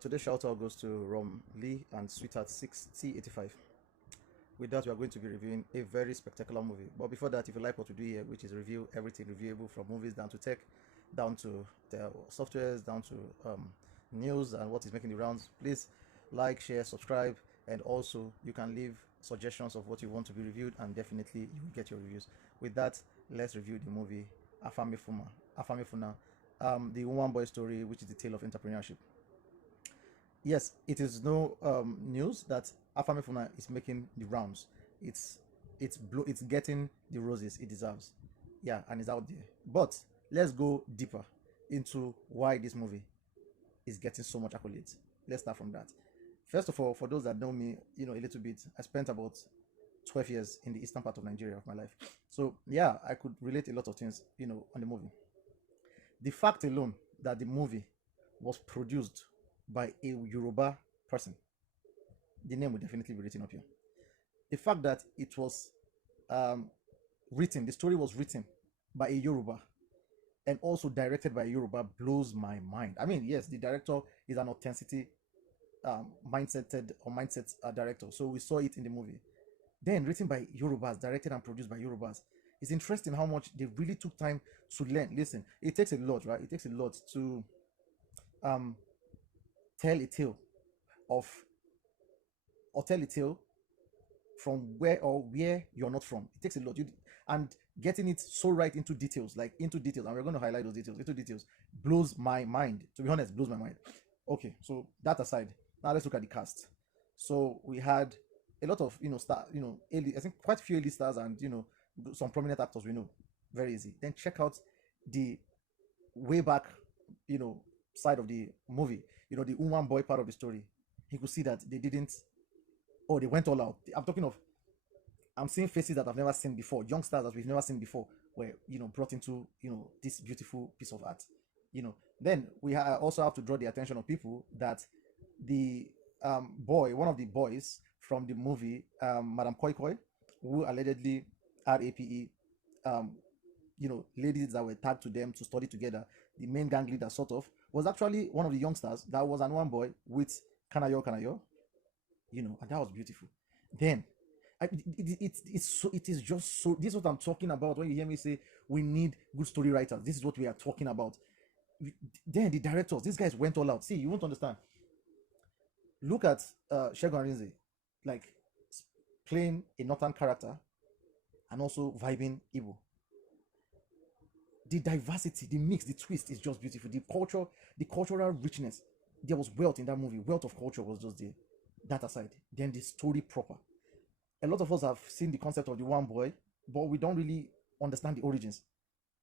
Today's shout out goes to Rom Lee and Sweetheart 6T85. With that, we are going to be reviewing a very spectacular movie. But before that, if you like what we do here, which is review everything reviewable from movies down to tech, down to the softwares, down to news and what is making the rounds, please like, share, subscribe, and also you can leave suggestions of what you want to be reviewed, and definitely you will get your reviews. With that, let's review the movie Afamefuna, the woman boy story, which is the tale of entrepreneurship. Yes, it is no news that Afamefuna is making the rounds. It's getting the roses it deserves. Yeah, and it's out there. But let's go deeper into why this movie is getting so much accolades. Let's start from that. First of all, for those that know me, a little bit, I spent about 12 years in the eastern part of Nigeria of my life. So yeah, I could relate a lot of things, on the movie. The fact alone that the movie was produced by a Yoruba person, the name will definitely be written up here. The fact that it was um, the story was written by a Yoruba and also directed by a Yoruba blows my mind. I mean, yes, the director is an authenticity mindset director, so we saw it in the movie. Then written by Yorubas, directed and produced by Yorubas. It's interesting how much they really took time to learn. Listen, it takes a lot, right? It takes a lot to um, tell a tale of or tell a tale from where you're not from. It takes a lot. And getting it so right into details, and we're going to highlight those details, into details, blows my mind. To be honest, blows my mind. Okay, so that aside, now let's look at the cast. So we had a lot of star, I think quite a few A stars and some prominent actors we know. Very easy. Then check out the way back, you know, side of the movie. The woman boy part of the story. He could see that they didn't. Oh, they went all out. I'm seeing faces that I've never seen before, youngsters that we've never seen before, were brought into this beautiful piece of art. Then we also have to draw the attention of people that the one of the boys from the movie, Madam Koi Koi, who allegedly RAPE, um, ladies that were tagged to them to study together, the main gang leader sort of, was actually one of the youngsters that was an one boy with Kanayo, and that was beautiful. Then it is just so. This is what I'm talking about when you hear me say we need good story writers. This is what we are talking about. Then the directors, these guys went all out. See, you won't understand. Look at Shegun Arinze, like playing a northern character and also vibing Igbo. The diversity, the mix, the twist is just beautiful. The culture, the cultural richness. There was wealth in that movie. Wealth of culture was just there. That aside, then the story proper. A lot of us have seen the concept of the one boy, but we don't really understand the origins.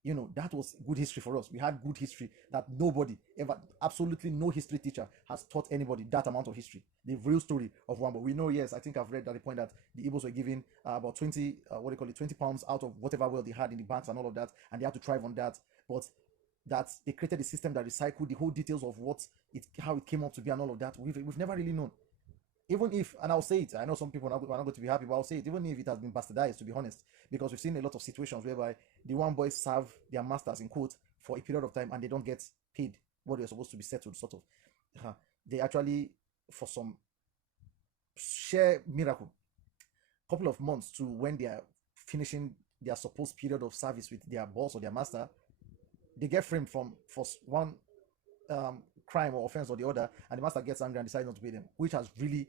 That was good history for us. We had good history that nobody ever, absolutely no history teacher has taught anybody that amount of history. The real story of one boy. We know, yes, I think I've read at the point that the Igbos were given about 20, what they call it, 20 pounds out of whatever wealth they had in the banks and all of that, and they had to thrive on that. But that they created a system that recycled the whole details of how it came up to be and all of that. We've never really known. Even if, and I'll say it, I know some people are not going to be happy, but I'll say it, even if it has been bastardized, to be honest, because we've seen a lot of situations whereby the one boys serve their masters in quote for a period of time and they don't get paid what they're supposed to be settled, sort of. They actually, for some sheer miracle, couple of months to when they are finishing their supposed period of service with their boss or their master, they get framed for one crime or offense or the other, and the master gets angry and decides not to pay them, which has really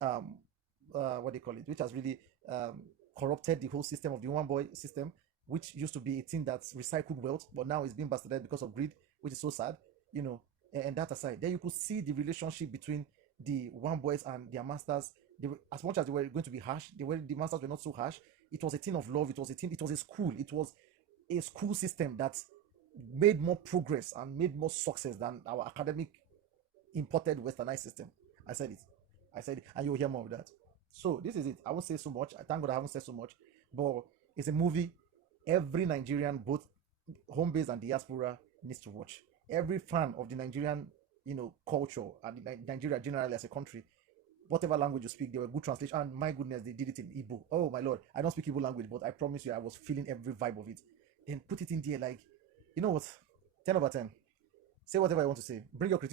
um, what they call it, which has really corrupted the whole system of the one boy system, which used to be a thing that's recycled wealth, but now it's being bastardized because of greed, which is so sad, And that aside, then you could see the relationship between the one boys and their masters. As much as they were going to be harsh, the masters were not so harsh. It was a thing of love. It was a thing. It was a school. It was a school system that made more progress and made more success than our academic imported westernized system. I said it. I said it, and you'll hear more of that. So this is it. I won't say so much. I thank God I haven't said so much. But it's a movie every Nigerian, both home base and diaspora, needs to watch. Every fan of the Nigerian, culture and Nigeria generally as a country, whatever language you speak, they were good translation. And my goodness, they did it in Igbo. Oh my lord, I don't speak Igbo language, but I promise you, I was feeling every vibe of it. Then put it in there, like, you know what? 10 over 10. Say whatever I want to say. Bring your criticism.